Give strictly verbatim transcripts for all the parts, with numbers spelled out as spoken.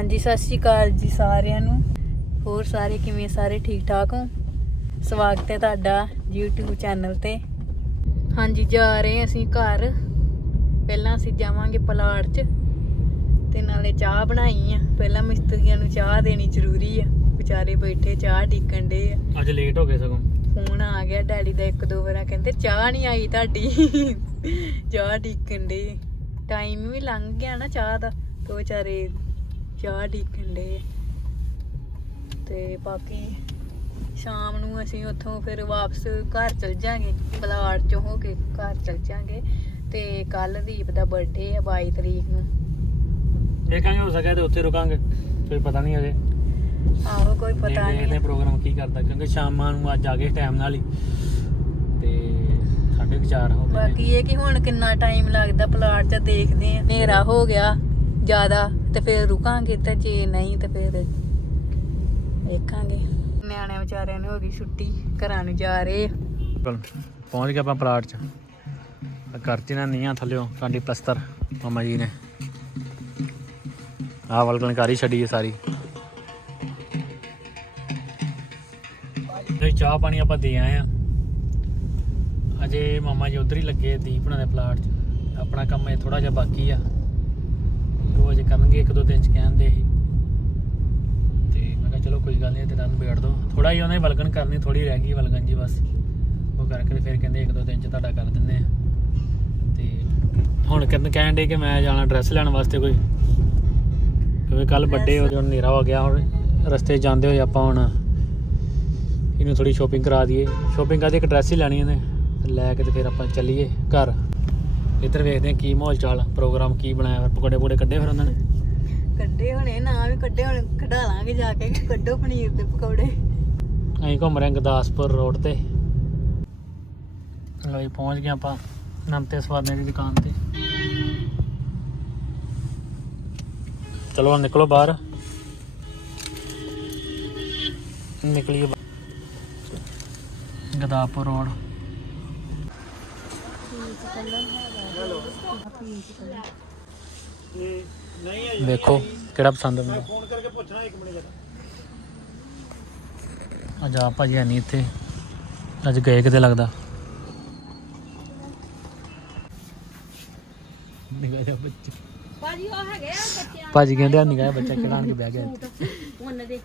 ਹਾਂਜੀ ਸਤਿ ਸ਼੍ਰੀ ਅਕਾਲ ਜੀ ਸਾਰਿਆਂ ਨੂੰ। ਹੋਰ ਸਾਰੇ ਕਿਵੇਂ? ਸਾਰੇ ਠੀਕ ਠਾਕ ਹੋ? ਸਵਾਗਤ ਹੈ ਤੁਹਾਡਾ YouTube ਚੈਨਲ ਤੇ। ਹਾਂਜੀ ਜਾ ਰਹੇ ਅਸੀਂ ਘਰ। ਪਹਿਲਾਂ ਅਸੀਂ ਜਾਵਾਂਗੇ ਪਲਾਟ 'ਚ ਤੇ ਨਾਲੇ ਚਾਹ ਬਣਾਈ ਆ। ਪਹਿਲਾਂ ਮਿਸਤਰੀਆਂ ਨੂੰ ਚਾਹ ਦੇਣੀ ਜ਼ਰੂਰੀ ਆ, ਵਿਚਾਰੇ ਬੈਠੇ ਚਾਹ ਢੀਕਣ ਡੇ ਆ। ਅੱਜ ਲੇਟ ਹੋ ਗਏ ਸਗੋਂ। ਫੋਨ ਆ ਗਿਆ ਡੈਡੀ ਦਾ ਇੱਕ ਦੋ ਵਾਰ, ਕਹਿੰਦੇ ਚਾਹ ਨਹੀਂ ਆਈ ਤੁਹਾਡੀ। ਚਾਹ ਢੀਕਣ ਡੇ, ਟਾਈਮ ਵੀ ਲੰਘ ਗਿਆ ਨਾ ਚਾਹ ਦਾ, ਤੇ ਵਿਚਾਰੇ ਚਾਹ ਢੀਕਣ ਡੇ। ਤੇ ਬਾਕੀ ਸ਼ਾਮ ਨੂੰ ਅਸੀਂ ਉੱਥੋਂ ਫਿਰ ਵਾਪਸ ਘਰ ਚਲ ਜਾਾਂਗੇ, ਪਲਾਟ ਚੋਂ ਹੋ ਕੇ ਘਰ ਚਲ ਜਾਾਂਗੇ। ਤੇ ਕੱਲ ਦੀਪ ਦਾ ਬਰਥਡੇ ਆ ਬਾਈ ਤਰੀਕ ਨੂੰ। ਦੇਖਾਂਗੇ, ਹੋ ਸਕਿਆ ਤੇ ਉੱਥੇ ਰੁਕਾਂਗੇ, ਕੋਈ ਪਤਾ ਨਹੀਂ ਅਜੇ। ਆਹੋ ਕੋਈ ਪਤਾ ਨਹੀਂ ਇਹਦੇ ਪ੍ਰੋਗਰਾਮ ਕੀ ਕਰਦਾ, ਕਿਉਂਕਿ ਸ਼ਾਮਾਂ ਨੂੰ ਅੱਜ ਆ ਗਏ ਟਾਈਮ ਨਾਲ ਹੀ ਤੇ ਸਾਢੇ ਚਾਰ ਹੋ ਗਏ। ਬਾਕੀ ਇਹ ਕਿ ਹੁਣ ਕਿੰਨਾ ਟਾਈਮ ਲੱਗਦਾ ਪਲਾਟ 'ਚ ਦੇਖਦੇ ਆ। ਹਨੇਰਾ ਹੋ ਗਿਆ ਜ਼ਿਆਦਾ ਤੇ ਫਿਰ ਰੁਕਾਂਗੇ, ਤੇ ਜੇ ਨਹੀਂ ਤੇ ਫਿਰ ਦੇਖਾਂਗੇ। ਨਿਆਣਿਆਂ ਵਿਚਾਰਿਆਂ ਨੂੰ ਹੋ ਗਈ ਛੁੱਟੀ, ਘਰਾਂ ਨੂੰ ਜਾ ਰਹੇ। ਪਹੁੰਚ ਗਏ ਆਪਾਂ ਪਲਾਟ 'ਚ। ਕਰਤੀ ਨਾ ਨੀਹਾਂ ਥੱਲਿਓ ਕਾਂਡੀ ਪਲਸਤਰ ਮਾਮਾ ਜੀ ਨੇ। ਆਹ ਵਲਕਣਕਾਰੀ ਛੱਡੀ ਹੈ ਸਾਰੀ। ਚਾਹ ਪਾਣੀ ਆਪਾਂ ਦੇ ਆਏ ਆ। ਅਜੇ ਮਾਮਾ ਜੀ ਉੱਧਰ ਹੀ ਲੱਗੇ ਦੀਪ ਹੁਣਾਂ ਦੇ ਪਲਾਟ 'ਚ। ਆਪਣਾ ਕੰਮ ਇਹ ਥੋੜ੍ਹਾ ਜਿਹਾ ਬਾਕੀ ਆ, ਉਹ ਅਜੇ ਕਰਨਗੇ ਇੱਕ ਦੋ ਦਿਨ 'ਚ ਕਹਿੰਦੇ ਸੀ। ਤੇ ਮੈਂ ਕਿਹਾ ਚਲੋ ਕੋਈ ਗੱਲ ਨਹੀਂ, ਤੇ ਰਨ ਬੈਠ ਦੋ। ਥੋੜ੍ਹਾ ਹੀ ਉਹਨੇ ਵਲਗਣ ਕਰਨੀ, ਥੋੜ੍ਹੀ ਰਹਿ ਗਈ ਵਲਗਣ ਜੀ ਬਸ। ਉਹ ਕਰਕੇ ਫਿਰ ਕਹਿੰਦੇ ਇੱਕ ਦੋ ਦਿਨ 'ਚ ਤੁਹਾਡਾ ਕਰ ਦਿੰਦੇ ਆ। ਤੇ ਹੁਣ ਕਹਿੰਦੇ ਕਹਿਣ ਡੇ ਕਿ ਮੈਂ ਜਾਣਾ ਡਰੈਸ ਲੈਣ ਵਾਸਤੇ ਕੋਈ, ਕਿਉਂਕਿ ਕੱਲ ਵੱਡੇ ਹੁਣ ਹਨੇਰਾ ਹੋ ਗਿਆ। ਹੁਣ ਰਸਤੇ ਜਾਂਦੇ ਹੋਏ ਆਪਾਂ ਹੁਣ ਇਹਨੂੰ ਥੋੜ੍ਹੀ ਸ਼ੋਪਿੰਗ ਕਰਾ ਦਈਏ। ਸ਼ੋਪਿੰਗ ਕਰਦੇ ਇੱਕ ਡਰੈਸ ਹੀ ਲੈਣੀ ਇਹਨੇ, ਲੈ ਕੇ ਤੇ ਫਿਰ ਆਪਾਂ ਚੱਲੀਏ ਘਰ। ਇੱਧਰ ਵੇਖਦੇ ਹਾਂ ਕੀ ਮਾਹੌਲ ਚਾਲ, ਪ੍ਰੋਗਰਾਮ ਕੀ ਬਣਾਇਆ। ਫਿਰ ਪਕੌੜੇ ਪਕੌੜੇ ਕੱਢੇ ਫਿਰ ਉਹਨਾਂ ਨੇ ਕੱਢੇ ਹੋਣੇ, ਨਾ ਵੀ ਕੱਢੇ ਹੋਣੇ, ਕਢਾ ਲਾਂਗੇ ਜਾ ਕੇ। ਕੱਢੋ ਪਨੀਰ ਦੇ ਪਕੌੜੇ। ਅਸੀਂ ਘੁੰਮ ਰਹੇ ਗੁਰਦਾਸਪੁਰ ਰੋਡ ਤੇ। ਲੋ ਜੀ ਪਹੁੰਚ ਗਏ ਆਪਾਂ ਨਮਤੇ ਸਵਾਰਨੇ ਦੀ ਦੁਕਾਨ ਤੇ। ਚਲੋ ਹੁਣ ਨਿਕਲੋ ਬਾਹਰ, ਨਿਕਲੀਏ ਗੁਰਦਾਸਪੁਰ ਰੋਡ। ਦੇਖੋ ਕਿਹੜਾ ਪਸੰਦ ਹੈ ਮੈਨੂੰ। ਫੋਨ ਕਰਕੇ ਪੁੱਛਣਾ ਇੱਕ ਮਿੰਟ। ਅੱਜ ਆ ਭਾਜੀ ਹੈ ਨਹੀਂ ਇੱਥੇ, ਅੱਜ ਗਏ ਕਿਤੇ ਲੱਗਦਾ। ਨਿਕਾ ਜਾ ਬੱਚੇ ਭਾਜੀ ਉਹ ਹੈਗੇ ਆ ਬੱਚਿਆਂ। ਭਾਜੀ ਕਹਿੰਦੇ ਆ ਨਿਕਾ ਬੱਚਾ ਖਿਲਾਣ ਕੇ ਬਹਿ ਗਿਆ ਉਹਨਾਂ ਦੇ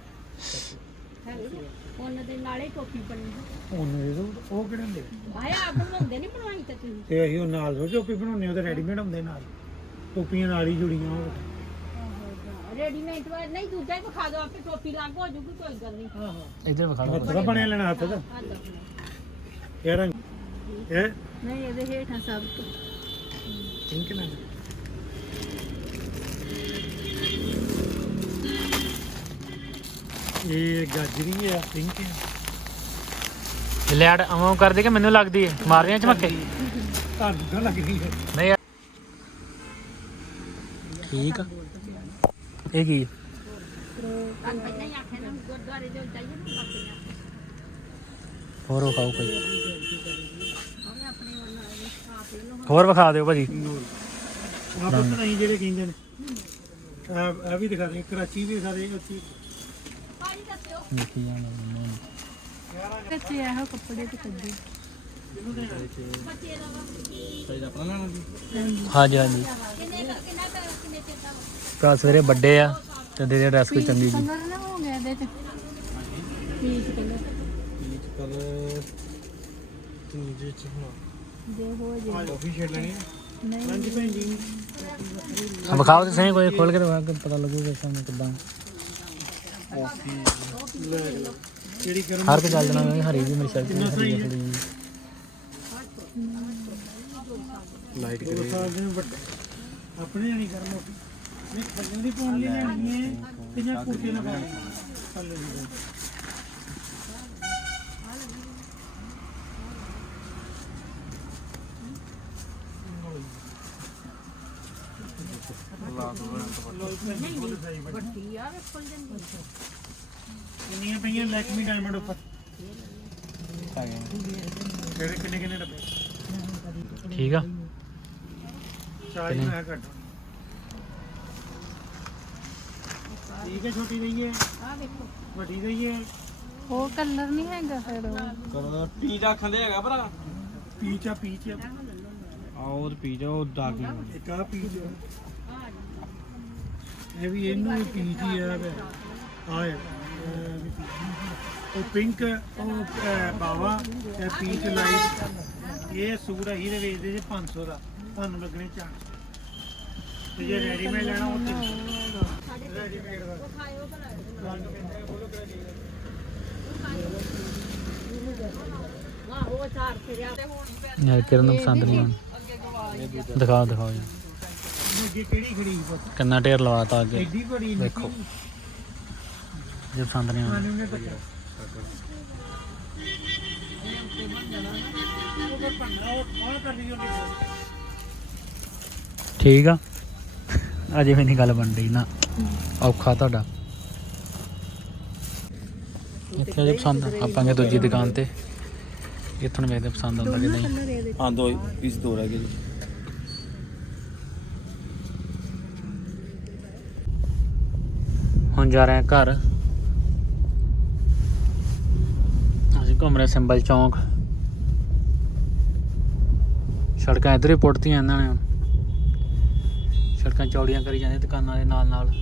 ਉਹਨਾਂ ਦੇ ਨਾਲੇ ਟੋਪੀ ਬਣੀ। ਉਹਨੇ ਉਹ ਕਿਹੜੇ ਹੁੰਦੇ ਆਇਆ ਆਪ ਬਣਾਉਂਦੇ ਨਹੀਂ, ਬਣਵਾਈ ਤਾਂ ਤੁਸੀਂ। ਤੇ ਅਸੀਂ ਉਹ ਨਾਲ ਉਹ ਟੋਪੀ ਬਣਾਉਂਦੇ, ਉਹ ਤਾਂ ਰੈਡੀਮੇਡ ਹੁੰਦੇ ਨਾਲ, ਟੋਪੀਆਂ ਨਾਲ ਹੀ ਜੁੜੀਆਂ। ਉਹ ਰੈਡੀਮੇਡ ਵਾ ਨਹੀਂ, ਦੂਜਾ ਹੀ ਵਿਖਾ ਦਿਓ, ਆਪੇ ਟੋਪੀ ਲੱਗ ਹੋ ਜੂਗੀ, ਕੋਈ ਗੱਲ ਨਹੀਂ। ਆਹੋ ਇੱਧਰ ਵਿਖਾ ਲਓ। ਹੱਥ ਦਾ ਬਣਿਆ ਲੈਣਾ, ਹੱਥ ਦਾ ਯਾਰ ਇਹ ਨਹੀਂ ਇਹਦੇ ਹੇਠਾਂ ਸਭ ਤੋਂ ਪਿੰਕ ਲੈਣਾ। ਇਹ ਗਾਜਰੀ ਹੈ, ਪਿੰਕ ਹੈ। ਲੈਟ ਆਉਂ ਕਰਦੇ ਕਿ ਮੈਨੂੰ ਲੱਗਦੀ ਹੈ ਮਾਰ ਰਹੀਆਂ ਝਮੱਕੇ। ਤੁਹਾਨੂੰ ਤਾਂ ਲੱਗ ਰਹੀ ਹੈ। ਨਹੀਂ ਯਾਰ ਠੀਕ ਆ। ਇਹ ਕੀ ਹੋਰ ਵਿਖਾਓ ਕੋਈ, ਹੋਰ ਵਿਖਾ ਦਿਓ ਭਾਜੀ। ਆਪ ਨਹੀਂ ਜਿਹੜੇ ਕਹਿੰਦੇ ਨੇ ਆ ਆ ਵੀ ਦਿਖਾ ਦੇ, ਕਰਾਚੀ ਵੀ ਦਿਖਾ ਦੇ। ਉੱਥੇ ਦੇਖੀ ਜਾਣਾ ਕੱਚੇ ਇਹੋ ਕੱਪੜੇ ਤੇ ਕੱਢੇ। ਹਾਂਜੀ ਹਾਂਜੀ। ਭਰਾ ਸਵੇਰੇ ਵੱਡੇ ਆ ਤੇ ਦੇ ਦੇ ਡਰੈਸ ਕੋਈ ਚੰਗੀ ਜੀ। ਕਲਰ ਨਾ ਹੋ ਗਿਆ ਇਹਦੇ ਤੇ, ਪੀਚ ਕਲਰ ਜੇ ਹੋ ਜੇ। ਕਾਫੀ ਸ਼ੇਡ ਲੈਣੀ ਹੈ। ਨਹੀਂ ਹਾਂਜੀ ਭੈਣ ਜੀ, ਆ ਵਿਖਾਓ ਤੇ ਸਹੀ, ਕੋਈ ਖੋਲ ਕੇ ਦਿਖਾ ਕੇ ਪਤਾ ਲੱਗੂਗਾ ਸਾਨੂੰ ਕਿੱਦਾਂ। ਕਿਹੜੀ ਕਰਮ ਹਰ ਕੋ ਚੱਲ ਜਾਣਾ ਮੈਂ ਹਰੀ ਵੀ ਮੇਰੀ ਸ਼ਰਟ ਵੀ ਹਰੀ ਹੈ ਥੋੜੀ ਜਿਹੀ ਲਾਈਟ ਦੋ ਸਾਲ ਦੇ ਬਟ ਆਪਣੇ ਨਹੀਂ ਕਰਮ ਨਹੀਂ ਥੱਲੇ ਦੀ ਪਾਉਣ ਲਈ ਲੈਣੀ ਹੈ ਤੇ ਜਾਂ ਕੁਰਤੇ ਨਾਲ ਪਾ ਥੱਲੇ ਦੀ। ਕਿੰਨੀਆਂ ਪਈਆਂ ਲੈਕਮੀ ਡਾਇਮੰਡ ਉੱਪਰ? ਕਿਹੜੇ ਕਿੰਨੇ ਕਿੰਨੇ ਡੱਬੇ? ਠੀਕ ਆ। ਚਾਲੀ ਮੈਂ ਘੱਟ ਠੀਕ ਹੈ ਛੋਟੀ ਦਈਏ ਆ ਵੇਖੋ ਵੱਡੀ ਦਈਏ ਉਹ ਕਲਰ ਨਹੀਂ ਹੈਗਾ ਫਿਰ ਉਹ ਕਰਦਾ ਪੀਚ ਆਖੰਦੇ ਹੈਗਾ ਭਰਾ ਪੀਚ ਆ ਪੀਚ ਆ ਆਓ ਤੇ ਪੀਚ ਉਹ ਡਾਕ ਇੱਕ ਆ ਪੀਚ ਆ। ਇਹ ਵੀ ਇਹਨੂੰ ਵੀ ਪੀਚ ਹੀ ਆ ਤੇ ਆ ਇਹ ਵੀ ਪੀਚ। ਉਹ ਪਿੰਕ ਉਹ ਅਹ, ਬਾਵਾ ਤੇ ਪੀਚ ਲਾਈਟ ਇਹ ਸੂਟ ਅਸੀਂ ਦੇ ਵੇਚਦੇ ਜੇ ਪੰਜ ਸੌ ਦਾ ਤੁਹਾਨੂੰ ਲੱਗਣੇ ਚਾਰ ਸੌ ਤੇ ਜੇ ਰੈਡੀਮੇਡ ਲੈਣਾ ਉਹ ਤਿੰਨ ਸੌ ਰੈਡੀਮੇਡ ਦਾ ਵਾਹ ਉਹ ਚਾਰ ਫਿਰਿਆ ਤੇ ਹੁਣ ਯਾਰ ਕਿਰਨ ਨੂੰ ਪਸੰਦ ਨਹੀਂ ਆਉਣ ਦਿਖਾ ਦਿਖਾਓ ਜੀ ਅੱਗੇ ਕਿਹੜੀ ਖੜੀ ਸੀ ਪੁੱਤ? ਕਿੰਨਾ ਢੇਰ ਲਵਾਤਾ ਅੱਗੇ ਐਡੀ ਬੜੀ ਦੇਖੋ ਜੇ ਪਸੰਦ ਨਹੀਂ ਆਉਂਦਾ ਉਹਨੇ ਪਤਾ ਉਹ ਫਿਰ ਭੰਗੜਾ ਉਹ ਆਹ ਕਰ ਲਈ ਉਹਨੇ ਠੀਕ ਆ ਅਜੇ ਵੀ ਨਹੀਂ ਗੱਲ ਬਣ ਰਹੀ ਨਾ ਔਖਾ ਤੁਹਾਡਾ ਇੱਥੇ ਜੇ ਪਸੰਦ ਆਪਾਂ ਗਏ ਦੂਜੀ ਦੁਕਾਨ ਤੇ ਇੱਥੋਂ ਵੇਖਦੇ ਪਸੰਦ ਆਉਂਦਾ ਕਿ ਨਹੀਂ ਹਾਂ ਦੋ ਪੀਸ ਦੋ ਰਹਿ ਗਏ ਹੁਣ ਜਾ ਰਹੇ ਹਾਂ ਘਰ ਅਸੀਂ ਘੁੰਮ ਰਹੇ ਸਿੰਬਲ ਚੌਂਕ ਸੜਕਾਂ ਇੱਧਰ ਹੀ ਪੁੱਟਤੀਆਂ ਇਹਨਾਂ ਨੇ ਹੁਣ ਸੜਕਾਂ ਚੌੜੀਆਂ ਕਰੀ ਜਾਂਦੇ ਦੁਕਾਨਾਂ ਦੇ ਨਾਲ ਨਾਲ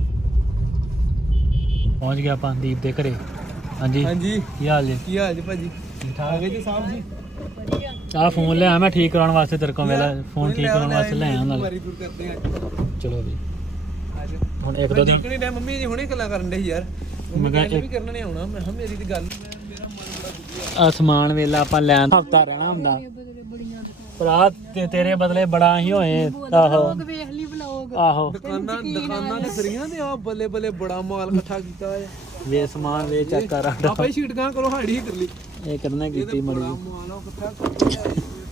ਪਹੁੰਚ ਗਿਆ ਆਪਾਂ ਦੀਪ ਦੇ ਘਰੇ ਹਾਂਜੀ ਹਾਂਜੀ ਕੀ ਹਾਲ ਜੀ ਕੀ ਹਾਲ ਜੀ ਭਾਜੀ ਠੀਕ ਆ ਗਏ ਜੀ ਸਾਹਿਬ ਜੀ ਆਹ ਫੋਨ ਲਿਆ ਮੈਂ ਠੀਕ ਕਰਾਉਣ ਵਾਸਤੇ ਤੇਰੇ ਕੋਲ ਵੇਲਾ ਫੋਨ ਠੀਕ ਕਰਾਉਣ ਵਾਸਤੇ ਲੈ ਆਇਆ ਨਾਲ ਵਾਰੀ ਪੂਰ ਕਰਦੇ ਆ ਚਲੋ ਵੀ ਅੱਜ ਹੁਣ ਇੱਕ ਦੋ ਦਿਨ ਨਿਕਣੀ ਡੇ ਮੰਮੀ ਜੀ ਹੁਣੇ ਗੱਲਾਂ ਕਰਨ ਡੇ ਯਾਰ ਮੈਂ ਮੈਂ ਕਿਹਾ ਕਹਿੰਦਾ ਵੀ ਕਰਨ ਨੇ ਆਉਣਾ ਮੈਂ ਕਿਹਾ ਮੇਰੀ ਦੀ ਗੱਲ ਮੈਂ ਮੇਰਾ ਮਨ ਬੜਾ ਦੁਖੀ ਆ ਅਸਮਾਨ ਵੇਲਾ ਆਪਾਂ ਲੈਣ ਹਫਤਾ ਰਹਿਣਾ ਹੁੰਦਾ ਭਰਾ ਤੇ ਤੇਰੇ ਬਦਲੇ ਬੜਾ ਹੀ ਹੋਏ ਆਹੋ ਵੇਖ ਲਈ ਵਲੌਗ ਆਹੋ ਦੁਕਾਨਾਂ ਦੁਕਾਨਾਂ ਨੇ ਸਰੀਆਂ ਤੇ ਆ ਬੱਲੇ ਬੱਲੇ ਬੜਾ ਮਾਲ ਇਕੱਠਾ ਕੀਤਾ ਹੈ ਵੇ ਸਮਾਨ ਵੇ ਚੈੱਕ ਕਰ ਆਪਾਂ ਹੀ ਸ਼ੀਟ ਗਾਂ ਕਰੋ ਹਾੜੀ ਕਰ ਲਈ ਇਹ ਕਰਨਾ ਕੀਤੀ ਮੜੀ ਬੜਾ ਮਾਲ ਉਹ ਇਕੱਠਾ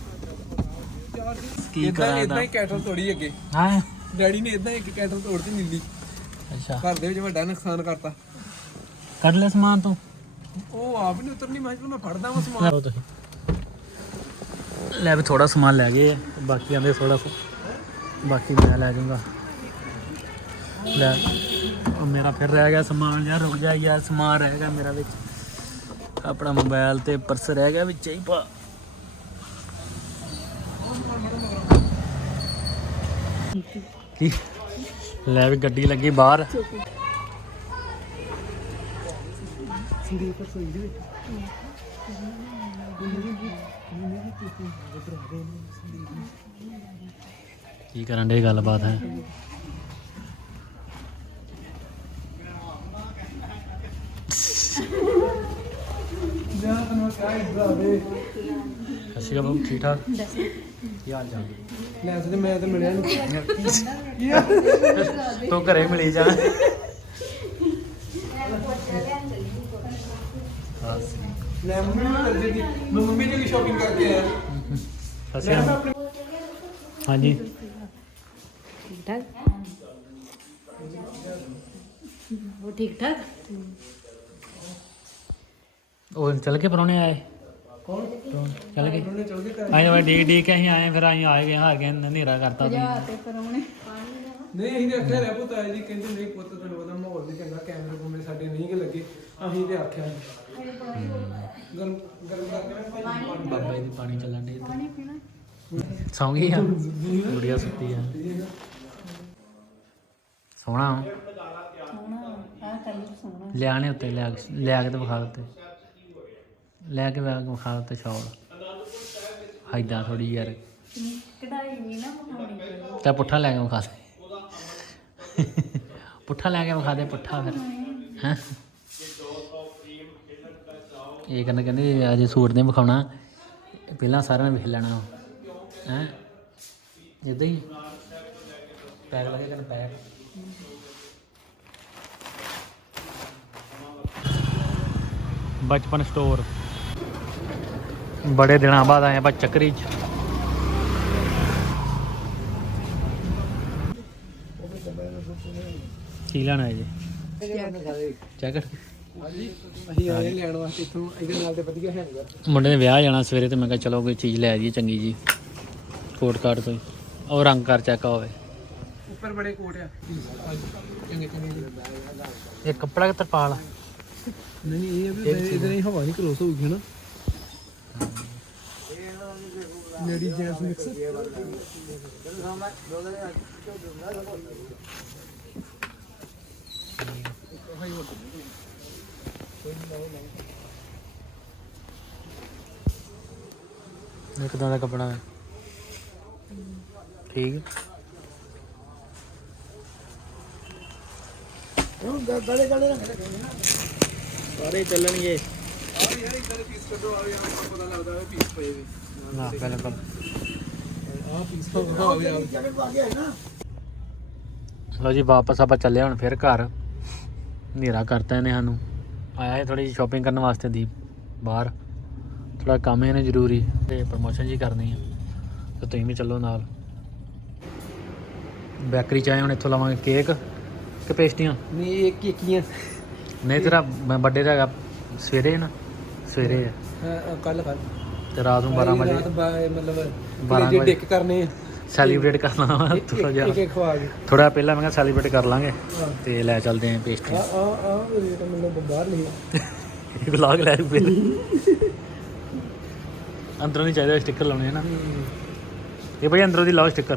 ਕੀ ਇਦਾਂ ਕਰਾਂ ਇਦਾਂ ਹੀ ਕੈਟਲ ਤੋੜੀ ਅੱਗੇ ਹਾਂ ਡੈਡੀ ਨੇ ਇਦਾਂ ਇੱਕ ਕੈਟਲ ਤੋੜਤੀ ਨੀਲੀ ਅੱਛਾ ਘਰ ਦੇ ਵਿੱਚ ਵੱਡਾ ਨੁਕਸਾਨ ਕਰਤਾ ਕੱਢ ਲੈ ਸਮਾਨ ਤੂੰ ਉਹ ਆਪ ਨਹੀਂ ਉਤਰਨੀ ਮੈਂ ਚਲੋ ਮੈਂ ਫੜਦਾ ਵਾਂ ਸਮਾਨ ਲਓ ਤੁਸੀਂ ਲੈ ਵੀ ਥੋੜਾ ਸਮਾਨ ਲੈ ਗਏ ਆ, ਬਾਕੀ ਆਂਦੇ ਥੋੜਾ ਬਾਕੀ ਮੈਂ ਲੈ ਜਾਊਂਗਾ ਲੈ ਉਹ ਮੇਰਾ ਫਿਰ ਰਹਿ ਗਿਆ ਸਮਾਨ ਯਾਰ ਰੁਕ ਜਾ ਯਾਰ ਸਮਾਨ ਰਹਿ ਗਿਆ ਮੇਰਾ ਵਿੱਚ ਆਪਣਾ ਮੋਬਾਈਲ ਤੇ ਪਰਸ ਰਹਿ ਗਿਆ ਵਿੱਚ ਹੀ ਪਾ ਕੀ ਲੈ ਵੀ ਗੱਡੀ ਲੱਗੀ ਬਾਹਰ ਕੀ ਕਰਨ ਦੇ ਗੱਲਬਾਤ ਹੈ ਅਸੀਂ ਕਬ ਠੀਕ ਠਾਕ ਕੀ ਹਾਲ ਚਾਲ ਲੈ ਤੇ ਮੈਂ ਤਾਂ ਮਿਲਿਆ ਨਹੀਂ ਤੂੰ ਘਰੇ ਮਿਲੀ ਜਾ ਲੈ ਮੰਮੀ ਨੂੰ ਕਰ ਦਿੱਤੀ ਮੈਂ ਮੰਮੀ ਦੀ ਵੀ ਸ਼ਾਪਿੰਗ ਕਰਕੇ ਆਇਆ ਅਸੀਂ ਹਾਂਜੀ ਠੀਕ ਠਾਕ ਉਹ ਠੀਕ ਠਾਕ ਉਹ ਚੱਲ ਕੇ ਪਰੋਣੇ ਆਏ ਕੌਣ ਚੱਲ ਗਏ ਉਹਨੇ ਚਲ ਕੇ ਆਏ ਵਾ ਡੀ ਡੀ ਕੇ ਅਸੀਂ ਆਏ ਫਿਰ ਅਸੀਂ ਆਏ ਗਏ ਹਾਰ ਗਏ ਹਨੇਰਾ ਕਰਤਾ ਤੁਸੀਂ ਤੇ ਪਰੋਣੇ ਨਹੀਂ ਅਸੀਂ ਤੇ ਆਖਿਆ ਰਿਹਾ ਪੁੱਤ ਆਏ ਜੀ ਕਹਿੰਦੇ ਨਹੀਂ ਪੁੱਤ ਤੈਨੂੰ ਉਹਦਾ ਮਾਹੌਲ ਵੀ ਚੰਗਾ ਕੈਮਰੇ ਕੁਮਰੇ ਸਾਡੇ ਨਹੀਂ ਕਿ ਲੱਗੇ ਅਸੀਂ ਤੇ ਆਖਿਆ ਨੀ। ਗਰਮ ਗਰਮ ਕਰਕੇ ਨਾ ਭਾਈ ਬਾਬਾ ਜੀ ਦੀ ਪਾਣੀ ਚੱਲਣ ਦੇ ਪਾਣੀ ਪੀਣਾ ਸੌਂ ਗਈ ਆ ਗੁੜੀਆ ਸੁੱਤੀ ਆ ਸੋਹਣਾ ਆ ਕੱਲ ਸੋਹਣਾ ਲਿਆਣੇ ਉੱਤੇ ਲਿਆ ਕੇ- ਲਿਆ ਕੇ ਤੇ ਵਿਖਾ ਦਿੱਤੇ ਲੈ ਕੇ ਵਿਖਾ ਦਿੱਤੇ ਸ਼ੌਲ ਹਾਈਦਾ ਥੋੜੀ ਯਾਰ ਕਢਾਈ ਵੀ ਨਾ ਬਣਾਉਣੀ ਤਾਂ ਪੁੱਠਾ ਲੈ ਕੇ ਵਿਖਾ ਦੇ ਪੁੱਠਾ ਲੈ ਕੇ ਵਿਖਾ ਦੇ ਪੁੱਠਾ ਫਿਰ ਹੈਂ ਇਹ ਕਹਿੰਦੇ ਕਹਿੰਦੇ ਅਜੇ ਸੂਟ ਨਹੀਂ ਵਿਖਾਉਣਾ ਪਹਿਲਾਂ ਸਾਰਿਆਂ ਨੇ ਵੇਖ ਲੈਣਾ ਹੈ ਇੱਦਾਂ ਹੀ ਪੈਕ ਲੱਗੇ ਕਹਿੰਦੇ ਪੈਕ ਬਚਪਨ ਸਟੋਰ ਬੜੇ ਦਿਨਾਂ ਬਾਅਦ ਆਏ ਆਪਾਂ ਚੱਕਰੀ 'ਚ ਕੀ ਲੈਣਾ ਹੈ ਜੀ ਜੈਕਟ ਅਸੀਂ ਆਏ ਲੈਣ ਵਾਸਤੇ ਇੱਥੋਂ ਇਹਦੇ ਨਾਲ ਤੇ ਵਧੀਆ ਹੈ ਨਹੀਂਗਾ ਮੁੰਡੇ ਨੇ ਵਿਆਹ ਜਾਣਾ ਸਵੇਰੇ ਤੇ ਮੈਂ ਕਿਹਾ ਚਲੋ ਕੋਈ ਚੀਜ਼ ਲੈ ਆਈਏ ਚੰਗੀ ਜੀ ਕੋਟ ਕਾਟ ਕੋਈ ਉਹ ਰੰਗ ਕਰ ਚੈੱਕ ਹੋਵੇ ਉੱਪਰ ਬੜੇ ਕੋਟ ਆ ਚੰਗੇ ਚੰਗੇ ਇਹ ਕੱਪੜਾ ਕਿ ਤਰਪਾਲ ਆ? ਨਹੀਂ ਇਹ ਆ ਵੀ ਇਹਦੇ ਨਾਲ ਹਵਾ ਨਹੀਂ ਕ੍ਰੋਸ ਹੋਊਗੀ ਨਾ ਲੇਡੀ ਜੈਂਟਸ ਮਿਕਸ ਇਹ ਕਿੱਦਾਂ ਦਾ ਕੱਪੜਾ ਹੈ? ਠੀਕ ਹੈ। ਸਾਰੇ ਚੱਲਣਗੇ ਨਾ ਬਿਲਕੁਲ। ਲਓ ਜੀ ਵਾਪਸ ਆਪਾਂ ਚੱਲੇ ਹੁਣ ਫਿਰ ਘਰ। ਹਨੇਰਾ ਕਰਤਾ ਇਹਨੇ ਸਾਨੂੰ। ਆਇਆ ਹੈ ਥੋੜੀ ਜਿਹੀ ਸ਼ਾਪਿੰਗ ਕਰਨ ਵਾਸਤੇ ਦੀਪ ਬਾਹਰ, ਥੋੜਾ ਕੰਮ ਇਹਨੇ ਜ਼ਰੂਰੀ ਤੇ ਪ੍ਰਮੋਸ਼ਨ ਜੀ ਕਰਨੀ ਆ, ਤੇ ਤੁਸੀਂ ਵੀ ਚੱਲੋ ਨਾਲ। ਬੇਕਰੀ ਚਾਹੇ ਹੁਣ ਇੱਥੋਂ ਲਵਾਂਗੇ ਕੇਕ ਕਿ ਪੇਸਟੀਆਂ? ਨਹੀਂ ਇਹ ਕੇਕੀਆਂ ਨਹੀਂ ਤੇਰਾ ਬਰਥਡੇ ਦਾ ਹੈਗਾ ਸਵੇਰੇ ਨਾ, ਸਵੇਰੇ ਹੈ ਕੱਲ ਕੱਲ ਤੇ ਰਾਤ ਨੂੰ ਬਾਰਾਂ ਵਜੇ ਮਤਲਬ ਬਾਰਾਂ ਜੇ ਵਜੇ ਡਿੱਕ ਕਰਨੇ ਆ ਸੈਲੀਬ੍ਰੇਟ ਕਰਨਾ ਵਾ ਥੋੜਾ ਜਿਹਾ, ਇੱਕ ਇੱਕ ਖਵਾ ਕੇ ਥੋੜਾ ਪਹਿਲਾਂ ਮੈਂ ਕਿਹਾ ਸੈਲੀਬ੍ਰੇਟ ਕਰ ਲਾਂਗੇ ਹਾਂ। ਤੇ ਲੈ ਚੱਲਦੇ ਆਂ ਆ ਪੇਸਟੀਆਂ। ਆ ਆ ਇਹ ਤਾਂ ਮੈਨੂੰ ਬਾਹਰ ਨਹੀਂ ਇਹ ਵਲੌਗ ਲੈ ਫਿਰ ਅੰਦਰੋਂ ਨਹੀਂ ਚਾਹੀਦਾ ਸਟicker ਲਾਉਣੇ ਹੈ ਨਾ ਇਹ ਭਾਈ ਅੰਦਰੋਂ ਦੀ ਲਾਓ ਸਟicker।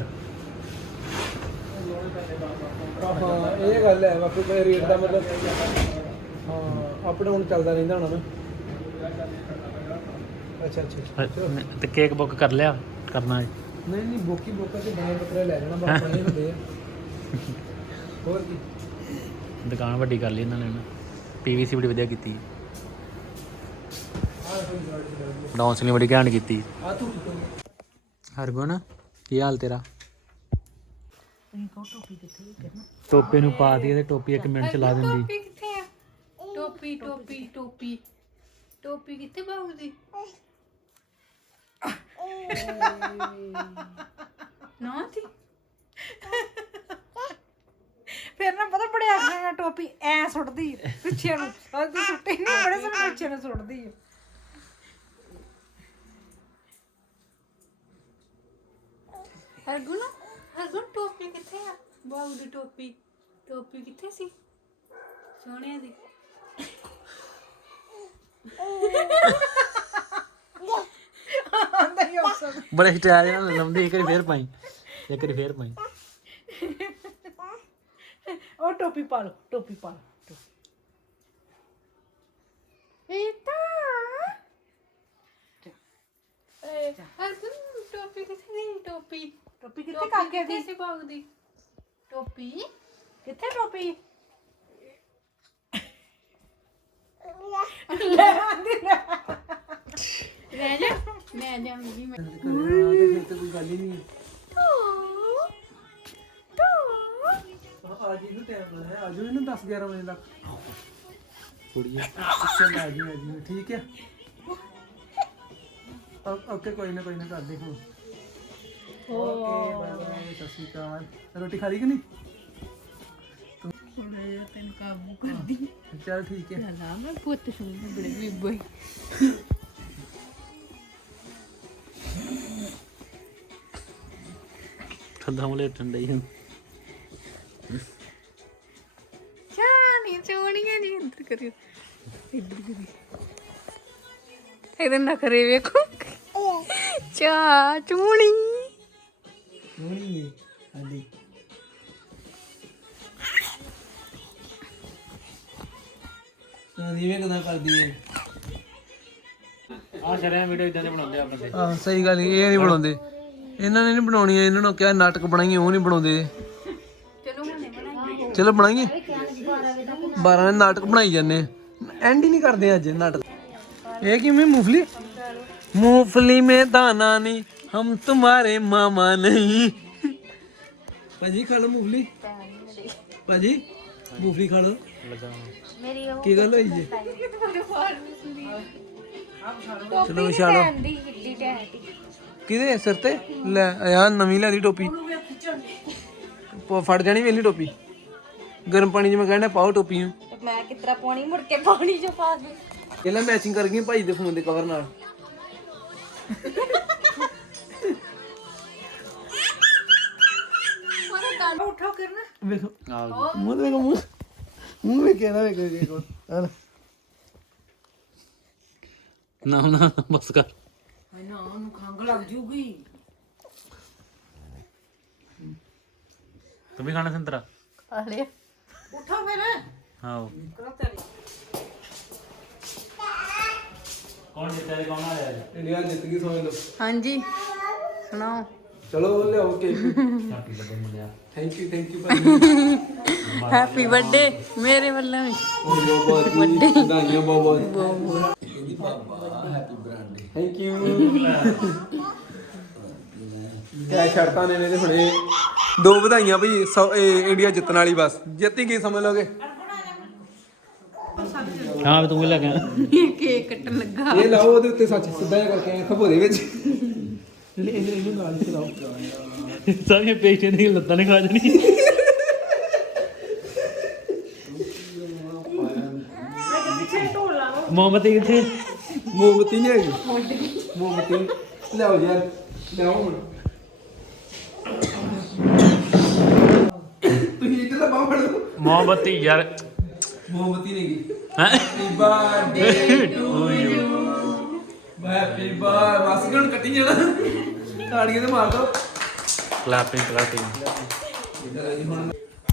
ਹਾਂ ਇਹ ਗੱਲ ਹੈ ਬਾਕੀ ਕੋਈ ਰੇਟ ਦਾ ਮਤਲਬ ਹਾਂ ਅਪ ਡਾਊਨ ਚੱਲਦਾ ਰਹਿੰਦਾ ਹੋਣਾ ਨਾ। ਅੱਛਾ ਅੱਛਾ ਚਲੋ। ਤੇ ਕੇਕ ਬੁੱਕ ਕਰ ਲਿਆ ਕਰਨਾ ਹੈ? ਨਹੀਂ ਨਹੀਂ ਬੋਕੀ ਬੋਕਾ ਤੇ ਬਣੇ ਬੱਕਰੇ ਲੈ ਲੈਣਾ ਬਾਪਾ ਨੇ ਹੁੰਦੇ ਆ ਹੋਰ ਕੀ ਦੁਕਾਨ ਵੱਡੀ ਕਰ ਲਈ ਇਹਨਾਂ ਨੇ ਨਾ, ਪੀਵੀਸੀ ਬੜੀ ਵਧੀਆ ਕੀਤੀ, ਡਾਂਸ ਨੇ ਬੜੀ ਘੈਂਟ ਕੀਤੀ। ਆ ਤੂੰ ਹਰਗੁਣ ਕੀ ਹਾਲ ਤੇਰਾ? ਟੋਪੀ ਨੂੰ ਪਾ ਦਈਏ ਤੇ ਟੋਪੀ ਇੱਕ ਮਿੰਟ ਚ ਲਾ ਦਿੰਦੀ। ਟੋਪੀ ਕਿੱਥੇ ਆ? ਟੋਪੀ ਟੋਪੀ ਟੋਪੀ ਟੋਪੀ ਕਿੱਥੇ ਪਾਉਂਦੀ? ਨਾ ਤੀ ਫਿਰ ਨਾ ਪਤਾ ਬੜੇ ਆਖਣੇ ਨਾਲ ਟੋਪੀ ਐ ਸੁੱਟਦੀ ਪਿੱਛੇ ਨੂੰ ਉਹ ਤੂੰ ਸੁੱਟੇ ਨਹੀਂ ਬੜੇ ਸਾਰੇ ਪਿੱਛੇ ਨੂੰ ਸੁੱਟਦੀ ਹੈ। ਹਰਗੁਣ ਹਰਗੁਣ ਟੋਪੀ ਕਿੱਥੇ ਆ? ਬਾਬੂ ਦੀ ਟੋਪੀ ਟੋਪੀ ਕਿੱਥੇ ਸੀ ਸੋਹਣਿਆ ਦੀ? ਨਹੀਂ ਹੋ ਸਕਦਾ ਬੜੇ ਸਟਾਈਲ ਨਾਲ ਲੰਮਦੀ, ਇੱਕ ਵਾਰੀ ਫੇਰ ਪਾਈ, ਇੱਕ ਵਾਰੀ ਫੇਰ ਪਾਈ। ਉਹ ਟੋਪੀ ਪਾ ਲਓ ਟੋਪੀ ਪਾ ਲਓ ਇਹ ਤਾਂ ਹਰਗੁਣ ਟੋਪੀ ਕਿੱਥੇ ਦੀ? ਟੋਪੀ ਟੋਪੀ ਕਿੱਥੇ ਕਾਕੇ ਦੀ? ਸੀ ਬਾਬੂ ਦੀ ਟੋਪੀ? ਕਿੱਥੇ ਟੋਪੀ? ਲੈ ਜਾ ਮੈਂ ਜਾਊਂਗੀ ਮੈਂ। ਫਿਰ ਤੇ ਕੋਈ ਗੱਲ ਹੀ ਨਹੀਂ ਆ ਜੀ ਨੂੰ ਟਾਈਮ ਹੈ ਆ ਜਾਓ ਇਹਨੂੰ ਦਸ ਗਿਆਰਾਂ ਵਜੇ ਤੱਕ ਕੁੜੀਏ ਚੱਲ ਆ ਜੀ ਆ ਜੀ ਠੀਕ ਹੈ ਓਕੇ ਕੋਈ ਨਾ ਕੋਈ ਨਾ ਕਰ ਦੇ ਹੁਣ ਓਕੇ ਬਾਏ ਬਾਏ ਸਤਿ ਸ਼੍ਰੀ ਅਕਾਲ। ਰੋਟੀ ਖਾ ਲਈ ਕਿ ਨਹੀਂ? ਤੈਨੂੰ ਕਾਬੂ ਕਰਦੀ ਚੱਲ ਠੀਕ ਹੈ। ਨਾ ਮੈਂ ਪੁੱਤ ਸੁਣ ਬੜੇ ਵੀ ਬਈ ਠੰਡਾ ਮੁਲੇ ਠੰਡਾ ਹੀ ਚਾਨੀ ਚੋਣੀਆਂ ਜੀ ਇੱਧਰ ਕਰਿਓ ਇੱਧਰ ਕਰਿਓ ਇਹਦੇ ਨਖਰੇ ਵੇਖੋ ਚਾ ਚੂਣੀ ਨਹੀਂ ਹਾਂਜੀ ਸਾਦੀ ਵੇ ਕਦਾਂ ਕਰਦੀ ਹੈ ਆ ਸ਼ਰਿਆਂ ਵੀਡੀਓ ਇਦਾਂ ਦੇ ਬਣਾਉਂਦੇ ਆ ਬੰਦੇ। ਆਹ ਸਹੀ ਗੱਲ ਇਹ ਨਹੀਂ ਬਣਾਉਂਦੇ ਇਹਨਾਂ ਨੇ ਨਹੀਂ ਬਣਾਉਣੀਆਂ ਇਹਨਾਂ ਨੂੰ ਕਿਹਾ ਨਾਟਕ ਬਣਾਈਏ ਉਹ ਨਹੀਂ ਬਣਾਉਂਦੇ। ਚਲੋ ਹੁਣੇ ਬਣਾਈਏ ਚਲੋ ਬਣਾਈਏ ਬਾਰਾਂ ਵਜੇ ਨਾਟਕ ਬਣਾਈ ਜਾਂਦੇ ਐਂਡ ਹੀ ਨਹੀਂ ਕਰਦੇ ਅੱਜ ਨਾਟਕ। ਇਹ ਕਿਵੇਂ ਮੂੰਗਫਲੀ मूंगफली में दाना नहीं हम तुम्हारे मामा नहीं ਭਾਜੀ ਖਾ ਲਓ ਮੂੰਗਫਲੀ ਭਾਜੀ ਮੂੰਗਫਲੀ ਖਾ ਲਓ ਕੀ ਗੱਲ ਹੋਈ ਜੀ ਚਲੋ ਵਿਛਾ ਲਓ ਕਿਹਦੇ ਸਿਰ ਤੇ ਲੈ ਯਾਰ ਨਵੀਂ ਲੈਦੀ ਟੋਪੀ ਪ- ਫੜ ਜਾਣੀ ਵੇਲੀ ਟੋਪੀ ਗਰਮ ਪਾਣੀ 'ਚ ਮੈਂ ਕਹਿਣਾ ਪਾਓ ਟੋਪੀ ਨੂੰ ਮੈਂ ਕਿਤਰਾ ਪਾਣੀ ਮੁੜ ਕੇ ਪਾਣੀ ਚ ਪਾ ਦੇ ਇਹ ਲੈ ਮੈਚਿੰਗ ਕਰ ਗਈ ਭਾਈ ਦੇ ਫੋਨ ਦੇ ਕਵਰ ਨਾਲ ਉੱਠੋ ਵੇਖੋ ਆ ਮੂੰਹ ਤੇ ਵੇਖੋ ਮੂੰਹ ਮੂੰਹ ਵੇਖਿਆ ਨਾ ਵੇਖੋ ਵੇਖੋ ਹਲ ਨਾ ਨਾ ਬਸ ਕਰ ਨਾ ਉਹਨੂੰ ਖੰਗ ਲੱਗ ਜੂਗੀ। ਤੂੰ ਵੀ ਖਾਣਾ ਸੰਤਰਾ ਖਾ ਲਿਆ ਉੱਠੋ ਫਿਰ ਹਾਂ ਕਰੋ ਤੇਰੀ ਕੌਣ ਜਿੱਤਿਆ ਤੇ ਕੌਣ ਹਾਰਿਆ ਇੰਡੀਆ ਜਿੱਤ ਗਈ ਸਮਝ ਲਓ। ਹਾਂਜੀ ਸੁਣਾਓ। ਚਲੋ ਲਿਆਓ ਕੇਕ ਹੈਪੀ ਬਰਥਡੇ ਮੁੰਡਿਆ ਥੈਂਕ ਯੂ ਥੈਂਕ ਯੂ ਭਾਜੀ ਹੈਪੀ ਬਰਥਡੇ ਮੇਰੇ ਵੱਲੋਂ ਵੀ ਬਹੁਤ ਬਹੁਤ ਵਧਾਈਆਂ ਬਹੁਤ ਬਹੁਤ ਕਹਿੰਦੀ ਬਾਬਾ ਹੈਪੀ ਬਰਥਡੇ ਥੈਂਕ ਯੂ ਕਿਆ ਸ਼ਰਤਾਂ ਨੇ ਇਹਦੇ ਹੁਣੇ ਦੋ ਵਧਾਈਆਂ ਭਈ ਸੌ- ਇਹ ਇੰਡੀਆ ਜਿੱਤਣ ਵਾਲੀ ਬਸ ਜਿੱਤ ਹੀ ਗਈ ਸਮਝ ਲਓਗੇ ਹਾਂ ਵੀ ਤੂੰ ਵੀ ਲੱਗਿਆ ਕੇਕ ਕੱਟਣ ਲੱਗਾ। ਇਹ ਲਾਓ ਉਹਦੇ ਉੱਤੇ ਸੱਚ ਸਿੱਧਾ ਜਿਹਾ ਕਰਕੇ ਖਭੋਰੇ ਵਿੱਚ ਇਹਨੇ ਇਹਨੂੰ ਨਾਲ ਹੀ ਲਾਓ ਸਾਰੀਆਂ ਪੇਸਟੀਆਂ ਦੀ ਲੱਤਾਂ ਨੇ ਖਾ ਜਾਣੀ ਮੋਮਬਤੀ ਕਿੱਥੇ ਮੋਮਬੱਤੀ ਨਹੀਂ ਹੈਗੀ ਮੋਮਬੱਤੀ ਲਿਆਓ ਯਾਰ ਲਿਆਓ ਹੁਣ ਤੁਸੀਂ ਇੱਧਰ ਦਾ ਬਾਹਰ ਫੜ ਲਓ ਮੋਮਬਤੀ ਯਾਰ ਮੋਮਬੱਤੀ ਨਹੀਂ ਗਈ ਹੈ happy birthday to you happy birthday ਬਸ ਗਣ ਕੱਟੀ ਜਾਣਾ ਤਾੜੀਆਂ ਤੇ ਮਾਰ ਦੋ ਕਲੈਪਿੰਗ ਕਲੈਪਿੰਗ ਇੱਧਰ ਆ ਜੀ ਹੁਣ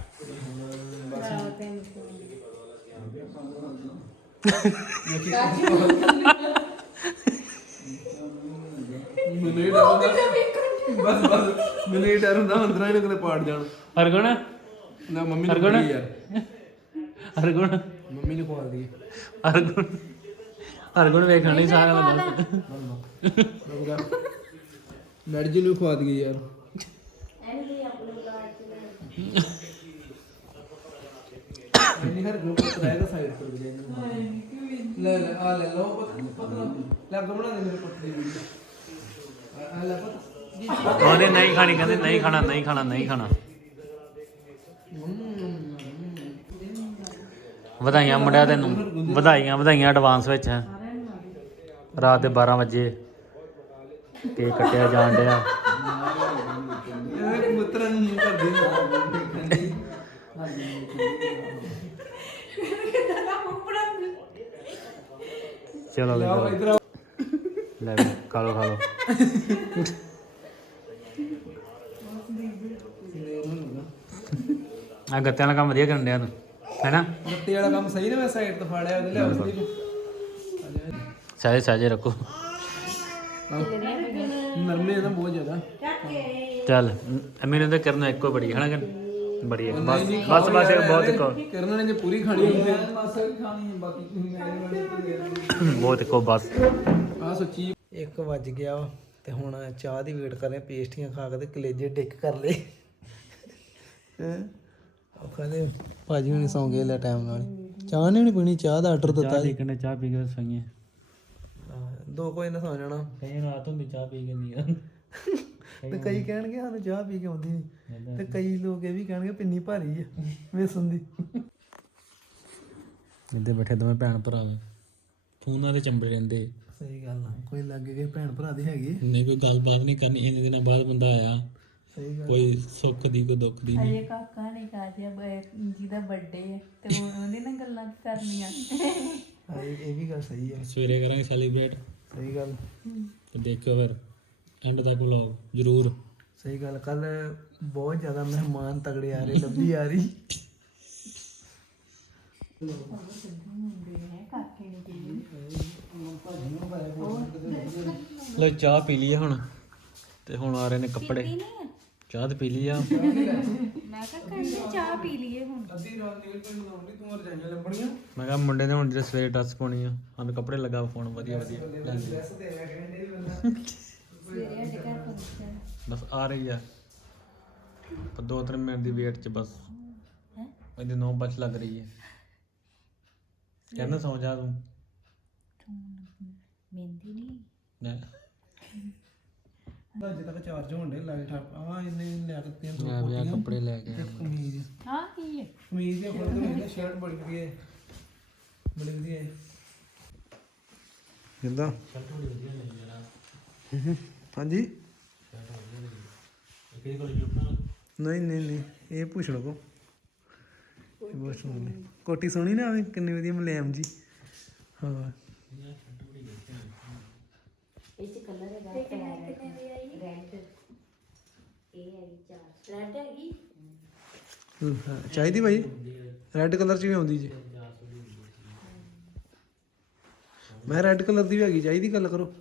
ਮੈਨੂੰ ਇਹ ਡਰ ਹੁੰਦਾ ਬਸ ਬਸ ਮੈਨੂੰ ਇਹ ਡਰ ਹੁੰਦਾ ਅੰਦਰਾਂ ਹੀ ਕਿਤੇ ਪਾੜ ਜਾਣ ਹਰਗੁਣ ਨਾ ਮੰਮੀ ਨੂੰ ਹਰਗੁਣ ਖਵਾਈ ਯਾਰ ਹਰਗੁਣ ਮੰਮੀ ਨੂੰ ਖਵਾ ਦਈਏ ਹਰਗੁਣ ਹਰਗੁਣ ਵੇਖਣ ਨਹੀਂ ਸਾਰਿਆਂ ਦਾ ਬਸ ਮੈਡ ਜੀ ਨੂੰ ਖਵਾ ਦਈਏ ਯਾਰ ਨਹੀਂ ਹਰ ਗਰੁੱਪ ਤੋਂ ਆਏਗਾ ਸਾਈਡ ਪਰ ਵੀ ਲੈ ਲੈ ਆ ਲੈ ਲਓ ਪਤਲਾ ਲੈ ਬਣਾ ਦੇ ਮੇਰੇ ਪੁੱਤ ਦੀ ਵੀਡੀਓ ਆ ਲੈ ਪੁੱਤ ਉਹਨੇ ਨਹੀਂ ਖਾਣੀ ਕਹਿੰਦੇ ਨਹੀਂ ਖਾਣਾ ਨਹੀਂ ਖਾਣਾ ਨਹੀਂ ਖਾਣਾ ਵਧਾਈਆਂ ਮੁੰਡਿਆ ਤੈਨੂੰ ਵਧਾਈਆਂ ਵਧਾਈਆਂ ਐਡਵਾਂਸ ਵਿੱਚ ਹੈ ਰਾਤ ਦੇ ਬਾਰਾਂ ਵਜੇ ਕੇਕ ਕੱਟਿਆ ਜਾਣ ਡਿਆ ਇਹ ਕਬੂਤਰਾਂ ਨੂੰ ਮੂੰਹ ਕਰਦੇ ਚਲੋ ਲੈ ਆਓ ਲਓ। ਇਧਰ ਆਓ ਲੈ ਵੀ, ਖਾ ਲਓ ਖਾ ਲਓ ਆ ਗੱਤਿਆਂ ਦਾ ਕੰਮ ਵਧੀਆ ਕਰਨ ਡਿਆ ਤੂੰ ਹੈਨਾ ਗੱਤੇ ਵਾਲਾ ਕੰਮ ਸਹੀ ਨਾ ਮੈਂ ਸਾਈਡ ਤੋਂ ਫਾੜਿਆ ਉਹਦੇ ਲਿਆਓ ਸਹੀ ਸਾਜੇ ਸਾਜੇ ਰੱਖੋ ਨਰਮੇ ਨਾ ਬਹੁਤ ਜ਼ਿਆਦਾ ਚੱਲ ਮੇਰੇ ਤੇ ਕਰਨਾ ਇੱਕੋ ਬੜੀ ਹੈ ਨਾ ਕਿ ਬੜੀ ਹੈ ਬਸ ਬਸ ਬਸ ਇਹ ਬਹੁਤ ਇੱਕੋ ਕਰਨ ਨੇ ਜੇ ਪੂਰੀ ਖਾਣੀ ਹੋਈ ਤੇ ਮਾਸਾ ਵੀ ਖਾਣੀ ਹੈ ਬਾਕੀ ਤੁਸੀਂ ਮੇਰੇ ਵਾਲੇ ਬਹੁਤ ਇੱਕੋ ਬਸ ਆ ਸੱਚੀ ਇੱਕ ਵੱਜ ਗਿਆ ਵਾ ਤੇ ਹੁਣ ਚਾਹ ਦੀ ਵੇਟ ਕਰ ਰਹੇ ਪੇਸਟੀਆਂ ਖਾ ਕੇ ਤੇ ਕਲੇਜੇ ਡਿੱਕ ਕਰ ਲਏ ਹੈ ਉਹ ਕਹਿੰਦੇ ਭਾਜੀ ਹੁਣੇ ਸੌਂ ਗਏ ਲੈ ਟਾਈਮ ਨਾਲ ਚਾਹ ਨਹੀਂ ਹੋਣੀ ਪੀਣੀ ਚਾਹ ਦਾ ਆਰਡਰ ਦਿੱਤਾ ਚਾਹ ਜੀ ਪੀ ਕੇ ਚਾਹ ਪੀ ਕੇ ਸੋਈਏ ਹਾਂ, ਦੋ ਕੋਈ ਨਾ ਸੌ ਜਾਣਾ ਕਈ ਰਾਤ ਹੁੰਦੀ ਚਾਹ ਪੀ ਕੇ ਨਹੀਂ ਆ ਤੇ ਕਈ ਕਹਿਣਗੇ ਸਾਨੂੰ ਚਾਹ ਪੀ ਕੇ ਆਉਂਦੀ ਨਹੀਂ ਤੇ ਕਈ ਲੋਕ ਇਹ ਵੀ ਕਹਿਣਗੇ ਪਿੰਨੀ ਭਾਰੀ ਆ ਵੇਸਣ ਦੀ ਇੱਥੇ ਬੈਠੇ ਦੋਵੇਂ ਭੈਣ ਭਰਾ ਫੋਨਾਂ ਤੇ ਚੰਬੜੇ ਰਹਿੰਦੇ ਸਹੀ ਗੱਲ ਆ ਕੋਈ ਲੱਗੇ ਗਏ ਭੈਣ ਭਰਾ ਦੇ ਹੈਗੇ ਨਹੀਂ ਕੋਈ ਗੱਲਬਾਤ ਨਹੀਂ ਕਰਨੀ ਇੰਨੇ ਦਿਨਾਂ ਬਾਅਦ ਬੰਦਾ ਆਇਆ ਸਹੀ ਗੱਲ ਕੋਈ ਸੁੱਖ ਦੀ ਕੋਈ ਦੁੱਖ ਦੀ ਨਹੀਂ ਅਜੇ ਕਾਕਾ ਨੇ ਕਹਾ ਜਿਹਦਾ ਬਰਥਡੇ ਹੈ ਤੇ ਉਹ- ਉਹਦੀ ਨਾ ਗੱਲਾਂ ਕਰਨੀਆਂ ਹਾਂ ਇਹ ਇਹ ਵੀ ਗੱਲ ਸਹੀ ਆ ਸਵੇਰੇ ਕਰਾਂਗੇ ਸੈਲੀਬ੍ਰੇਟ ਸਹੀ ਗੱਲ ਤੇ ਦੇਖਿਓ ਫਿਰ ਐਂਡ ਤੱਕ ਵਲੌਗ ਜ਼ਰੂਰ ਸਹੀ ਗੱਲ ਕੱਲ ਬਹੁਤ ਜ਼ਿਆਦਾ ਮਹਿਮਾਨ ਤਗੜੇ ਆ ਰਹੇ ਲੱਭੀ ਆ ਰਹੀ ਲੈ ਚਾਹ ਪੀ ਲਈ ਆ ਹੁਣ ਤੇ ਹੁਣ ਆ ਰਹੇ ਨੇ ਕੱਪੜੇ ਚਾਹ ਤੇ ਪੀ ਲਈ ਆ ਮੈਂ ਕਿਹਾ ਕਹਿੰਦੇ ਚਾਹ ਪੀ ਲਈਏ ਹੁਣ ਅੱਧੀ ਰਾਤ ਨਿਕਲ ਕੇ ਲਾਉਂਦੀ ਤੂੰ ਰਜਾਈਆਂ ਲੱਭਣੀਆਂ ਮੈਂ ਕਿਹਾ ਮੁੰਡੇ ਨੇ ਹੁਣ ਜਿਹੜੇ ਸਵੇਰੇ ਡਰੈਸ ਪਾਉਣੀ ਆ ਸਾਨੂੰ ਕੱਪੜੇ ਲੱਗਾ ਫੋਨ ਵਧੀਆ ਵਧੀਆ ਲੈਂਦੇ ਆ। ਦੇ ਲੈ ਕਹਿੰਦੇ ਵੀ ਬੰਦਾ ਸਵੇਰੇ ਸਾਡੇ ਘਰ ਫੰਕਸ਼ਨ ਬਸ ਆ ਰਹੀ ਆ ਪਰ ਦੋ ਤਿੰਨ ਮਿੰਟ ਦੀ ਵੇਟ ਚ ਬਸ ਇਹਦੀ ਨੌ ਬਚ ਲੱਗ ਰਹੀ ਹੈ ਕਹਿੰਦਾ ਸੌ ਜਾ ਤੂੰ ਮਹਿੰਦੀ ਨਹੀਂ ਲੈ ਅਜੇ ਤੱਕ ਚਾਰਜ ਹੋਣ ਦੇ ਲਾਈਟ ਆ ਇਹਨੇ ਲੈ ਕੇ ਤਿੰਨ ਦੋ ਮੈਂ ਵੀ ਆਹ ਕੱਪੜੇ ਲੈ ਕੇ ਆਇਆ। ਕਮੀਜ਼ ਹਾਂ ਕੀ ਹੈ ਕਮੀਜ਼ ਦੇ ਫੋਟੋ ਇਹਨੇ ਸ਼ਰਟ ਬੜੀ ਵਧੀਆ ਹੈ ਬੜੀ ਵਧੀਆ ਹੈ ਕਿੰਦਾ ਹਾਂਜੀ ਕਿਹਦੇ ਕੋਲ ਜੁੜਨਾ ਨਹੀਂ ਨਹੀਂ ਨਹੀਂ ਇਹ ਪੁੱਛ ਲਓ ਕੋਟੀ ਬਹੁਤ ਸੋਹਣੀ ਕੋਟੀ ਸੋਹਣੀ ਨਾ ਆਵੇ ਕਿੰਨੀ ਵਧੀਆ ਮੁਲਾਇਮ ਜੀ ਹਾਂ ਇਹ ਚ ਕਲਰ ਹੈਗਾ ਰੈਡ ਰੈਡ ਇਹ ਹੈਗੀ ਚਾਰ ਰੈਡ ਹੈਗੀ ਹਮ, ਹਾਂ, ਚਾਹੀਦੀ ਭਾਈ ਰੈੱਡ ਕਲਰ ਚ ਵੀ ਆਉਂਦੀ ਜੀ ਮੈਂ ਰੈੱਡ ਕਲਰ ਦੀ ਵੀ ਹੈਗੀ ਚਾਹੀਦੀ ਗੱਲ ਕਰੋ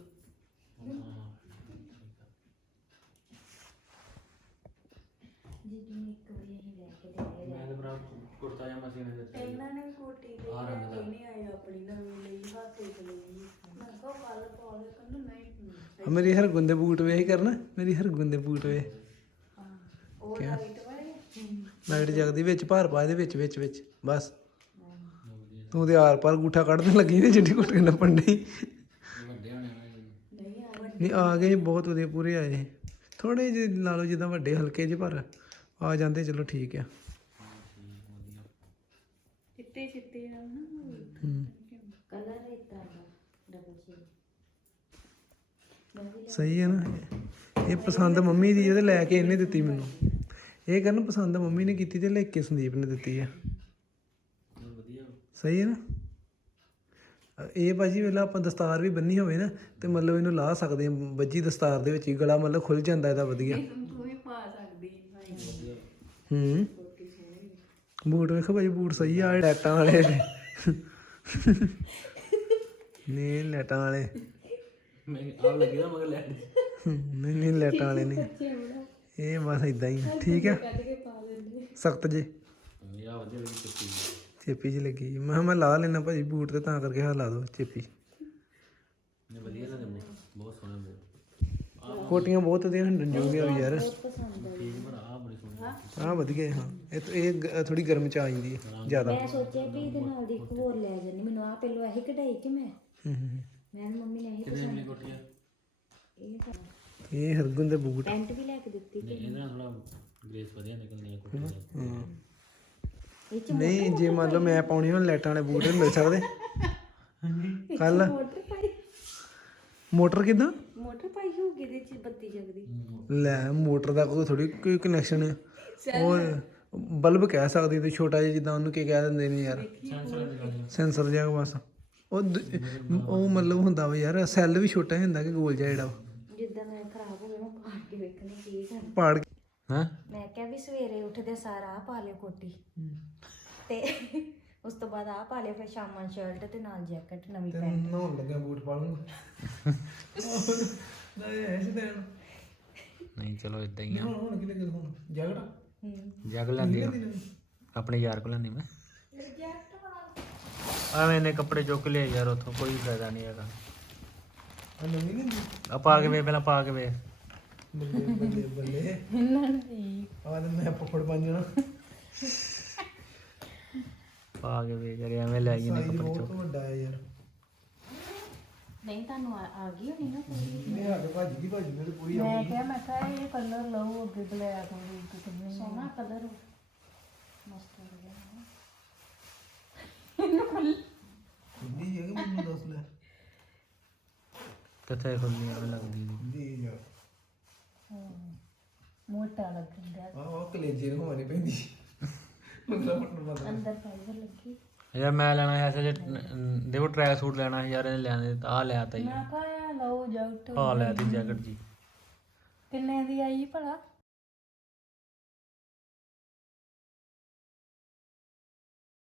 ਜੀ ਤੁਸੀਂ ਇੱਕ ਵਾਰੀ ਅਸੀਂ ਲੈ ਕੇ ਦੇ ਰਹੇ ਮੈਂ ਤੇ ਬਰਾ ਕੁੜਤਾ ਜਾਂ ਮਸੀਂ ਨੇ ਦਿੱਤਾ ਇਹਨਾਂ ਨੇ ਵੀ ਕੋਟੀ ਲਈ ਆਹ ਰੰਗ ਦਾ। ਨਹੀਂ ਆਇਆ ਆਪਣੀ ਨਵੀਂ ਲਈ ਹੱਥੇ ਚ ਲਈ ਮੈਂ ਕਿਹਾ ਕੱਲ ਪਾ ਲੈ ਕਹਿੰਦਾ ਨਹੀਂ ਆ ਮੇਰੀ ਹਰਗੁਣ ਦੇ ਬੂਟ ਵੇਖ ਕਰਨਾ ਮੇਰੀ ਹਰਗੁਣ ਦੇ ਬੂਟ ਵੇ ਉਹ ਲਾਈਟ ਵਾਲੇ ਲਾਈਟ ਜਗਦੀ ਵਿੱਚ ਭਾਰ ਪਾ ਦੇ ਵਿੱਚ ਵਿੱਚ ਵਿੱਚ ਬਸ ਤੂੰ ਤੇ ਆਰ ਪਾਰ ਗੂਠਾ ਕੱਢਣ ਲੱਗੀ ਤੇ ਜਿੱਡੀ ਘੁੱਟ ਕੇ ਨੱਪਣ ਡਈ ਵੱਡੇ ਹੋਣੇ ਨਹੀਂ ਆ ਨਹੀਂ ਆ ਗਏ ਬਹੁਤ ਵਧੀਆ ਪੂਰੇ ਆਏ ਥੋੜੇ ਜਿਹੇ ਲਾ ਲਓ ਜਿੱਦਾਂ ਵੱਡੇ ਹਲਕੇ ਜਿਹੇ ਪਰ ਆ ਜਾਂਦੇ ਚਲੋ ਠੀਕ ਆ ਚਿੱਟੇ ਚਿੱਟੇ ਆ ਨਾ ਹੂੰ ਕਲਰ ਇਤਰਾ ਦਾ ਡਬਲ ਸ਼ੇਡ ਮੈਂ ਵੀ ਸਹੀ ਹੈ ਨਾ ਇਹ ਪਸੰਦ ਮੰਮੀ ਦੀ ਇਹਦੇ ਲੈ ਕੇ ਇਹਨੇ ਦਿੱਤੀ ਮੈਨੂੰ ਇਹ ਕਰਨ ਪਸੰਦ ਮੰਮੀ ਨੇ ਕੀਤੀ ਤੇ ਲੈ ਕੇ ਸੰਦੀਪ ਨੇ ਦਿੱਤੀ ਆ ਵਧੀਆ ਸਹੀ ਹੈ ਨਾ ਅ, ਇਹ ਭਾਜੀ ਵੇਲਾ ਆਪਾਂ ਦਸਤਾਰ ਵੀ ਬੰਨੀ ਹੋਵੇ ਨਾ ਤੇ ਮਤਲਬ ਇਹਨੂੰ ਲਾ ਸਕਦੇ ਹਾਂ ਵੱਜੀ ਦਸਤਾਰ ਦੇ ਵਿੱਚ ਹੀ ਗਲਾ ਮਤਲਬ ਖੁੱਲ ਜਾਂਦਾ ਇਹਦਾ ਵਧੀਆ ਤੂੰ ਵੀ ਪਾ ਸਕਦੀ ਭਾਈ ਹੂੰ ਬੂਟ ਵੇਖੋ ਭਾਈ ਬੂਟ ਸਹੀ ਆ ਲੈਟਾਂ ਵਾਲੇ ਨੇ ਲੈਟਾਂ ਵਾਲੇ ਮੈਂ ਆਪ ਲੱਗੀ ਨਾ ਮਗਰ ਲੈ ਨਹੀਂ ਨਹੀਂ ਲੈਟਾਂ ਵਾਲੇ ਨਹੀਂ ਇਹ ਬਸ ਇਦਾਂ ਹੀ ਠੀਕ ਆ ਸਖਤ ਜੇ ਇਹ ਆ ਵਧੀਆ ਲੱਗੀ ਚੁੱਕੀ ਚੇਪੀ ਜੀ ਲੱਗੀ ਮੈਂ ਕਿਹਾ ਮੈਂ ਲਾ ਲੈਣਾ ਭਾਜੀ ਬੂਟ ਤੇ ਤਾਂ ਕਰਕੇ ਹਾਂ ਲਾ ਦੋ ਚੇਪੀ ਨੇ ਵਧੀਆ ਲੱਗਦੇ ਮੈਨੂੰ ਬਹੁਤ ਸੋਹਣੇ ਬੂਟ ਕੋਟੀਆਂ ਬਹੁਤ ਵਧੀਆ ਹੰਡਣ ਜੋਗੀਆਂ ਵੀ ਯਾਰ ਠੀਕ ਬਣਾ ਆ ਬੜੀ ਸੋਹਣੀ ਆਹ ਵਧੀਆ ਹਾਂ ਇਹ ਤਾਂ- ਇਹ ਥੋੜੀ ਗਰਮ ਚ ਆ ਜਾਂਦੀ ਹੈ ਜ਼ਿਆਦਾ ਮੈਂ ਸੋਚਿਆ ਵੀ ਇਹਦੇ ਨਾਲ ਦੀ ਇੱਕ ਹੋਰ ਲੈ ਜਾਂਦੀ ਮੈਨੂੰ ਆ ਪਹਿਲੋਂ ਇਹੀ ਕਢਾਈ ਕਿ ਮੈਂ ਹੂੰ, ਹੂੰ, ਹੂੰ। ਮੈਂ ਮੰਮੀ ਨੇ ਇਹੀ ਕਿਹਦੇ ਆਪਣੀ ਕੋਟੀ ਆ ਇਹ ਤਾਂ ਇਹ ਹਰਗੁਣ ਦੇ ਬੂਟ ਪੈਂਟ ਵੀ ਲੈ ਕੇ ਦਿੱਤੀ ਨਹੀਂ ਇਹਦਾ ਥੋੜਾ ਗ੍ਰੇਸ ਵਧੀਆ ਨਿਕਲਦੀ ਹੈ ਕੋਟੀ ਦਾ ਹਾਂ ਇਹ ਚ ਨਹੀਂ ਜੇ ਮੰਨ ਲਓ ਮੈਂ ਪਾਉਣੀ ਹੋਣ ਲਾਈਟਾਂ ਵਾਲੇ ਬੂਟ ਮਿਲ ਸਕਦੇ ਕੱਲ ਮੋਟਰ ਪਾਈ ਮੋਟਰ ਕਿਦਾਂ ਮੋਟਰ ਪਾਈ ਹੋਊਗੀ ਇਹਦੇ ਚ ਬੱਤੀ ਜਗਦੀ ਲੈ ਮੋਟਰ ਦਾ ਕੋਈ ਥੋੜੀ ਕੋਈ ਕਨੈਕਸ਼ਨ ਹੈ ਉਹ ਬਲਬ ਕਹਿ ਸਕਦੇ ਤੇ ਛੋਟਾ ਜਿਹਾ ਜਿੱਦਾਂ ਉਹਨੂੰ ਕੀ ਕਹਿ ਦਿੰਦੇ ਨੇ ਯਾਰ ਸੈਂਸਰ ਦੀ ਸੈਂਸਰ ਜਿਹਾ ਬਸ ਉਹ ਦ- ਉਹ ਮਤਲਬ ਹੁੰਦਾ ਵਾ ਯਾਰ ਸੈੱਲ ਵੀ ਛੋਟਾ ਹੀ ਹੁੰਦਾ ਕਿ ਗੋਲ ਜਿਹਾ ਜਿਹੜਾ ਵਾ। ਜਿੱਦਾਂ ਮੈਂ ਖਰਾਬ ਹੋ ਗਿਆ ਮੈਂ ਪਾੜ ਕੇ ਵੇਖਣੀ ਕੀ ਕਰਨਾ ਪਾੜ ਕੇ ਹਾਂ ਮੈਂ ਕਿਹਾ ਵੀ ਸਵੇਰੇ ਉੱਠਦੇ ਸਾਰਾ ਆਹ ਪਾ ਲਿਓ ਕੋਟੀ ਤੇ ਉਸ ਤੋਂ ਬਾਅਦ ਆਹ ਪਾ ਲਿਓ ਫਿਰ ਸ਼ਾਮਾਂ ਸ਼ਰਟ ਤੇ ਨਾਲ ਜੈਕਟ ਨਵੀਂ ਪੈਂਟ ਨਹਾਉਣ ਲੱਗਿਆ ਬੂਟ ਪਾ ਲੂੰਗਾ ਨਹੀਂ ਐਸੇ ਦੇਣ ਨਹੀਂ ਚਲੋ ਇਦਾਂ ਹੀ ਆ ਹੁਣ ਹੁਣ ਕਿਲੇ ਕਿਲੇ ਹੁਣ ਜੈਕਟ ਜਗ ਲੈਂਦੀ ਆ ਆਪਣੇ ਯਾਰ ਕੋਲ ਲੈਂਦੀ ਮੈਂ ਆਵੇਂ ਇਹਨੇ ਕੱਪੜੇ ਚੁੱਕ ਲਿਆ ਯਾਰ ਉੱਥੋਂ ਕੋਈ ਫਾਇਦਾ ਨਹੀਂ ਹੈਗਾ ਆ ਨਵੀਂ ਨਹੀਂ ਆ ਪਾ ਕੇ ਵੇ ਪਹਿਲਾਂ ਪਾ ਕੇ ਵੇ ਬੱਲੇ ਬੱਲੇ ਬੱਲੇ ਆ ਤੇ ਮੈਂ ਪਕੜ ਬਣ ਜਾਣਾ ਪਾ ਕੇ ਵੇ ਯਾਰ ਐਵੇਂ ਲੈ ਗਈ ਨੇ ਸਾਈਜ਼ ਕੱਪੜੇ ਬਹੁਤ ਚੁੱਕ ਵੱਡਾ ਹੈ ਯਾਰ ਨਹੀਂ ਤੁਹਾਨੂੰ ਆ ਆ ਗਈ ਹੋਣੀ ਨਾ ਪੂਰੀ ਇਹ ਸਾਡੇ ਭਾਜੀ ਦੀ ਭਾਜੀ ਨੇ ਤੇ ਪੂਰੀ ਆ ਮੈਂ ਕਿਹਾ ਮੈਂ ਕਿਹਾ ਇਹ ਕਲਰ ਲਓ ਅੱਗੇ ਬਲੈਕ ਹੋਵੇ ਤੇ ਕਿੰਨੇ ਸੋਹਣਾ ਕਲਰ ਮਸਤ ਹੋ ਗਿਆ ਨਹੀਂ ਹੈ ਕਿ ਮੈਨੂੰ ਦੱਸ ਲੈ ਕਿੱਥੇ ਖੁੱਲੀ ਐਵੇਂ ਲੱਗਦੀ ਸੀ ਦੀ ਯਾਰ ਮੋਟਾ ਲੱਗਦਾ ਆ ਉਹ ਕਲੇਜੇ ਨੂੰ ਹੋਣੀ ਪੈਂਦੀ ਮਤਲਬ ਮਤਲਬ ਅੰਦਰ ਫਾਈਬਰ ਲੱਗੀ ਯਾਰ ਮੈਂ ਲੈਣਾ ਹੈ ਐਸੇ ਦੇਖੋ ਟਰੈਕ ਸੂਟ ਲੈਣਾ ਸੀ ਯਾਰ ਇਹਨੇ ਲੈਣੇ ਆ ਲਿਆ ਤਾ ਮੈਂ ਕਿਹਾ ਇਹ ਲਓ ਜੈਕਟ ਆ ਲਿਆ ਤੀ ਜੈਕਟ ਜੀ ਕਿੰਨੇ ਦੀ ਆਈ ਭਲਾ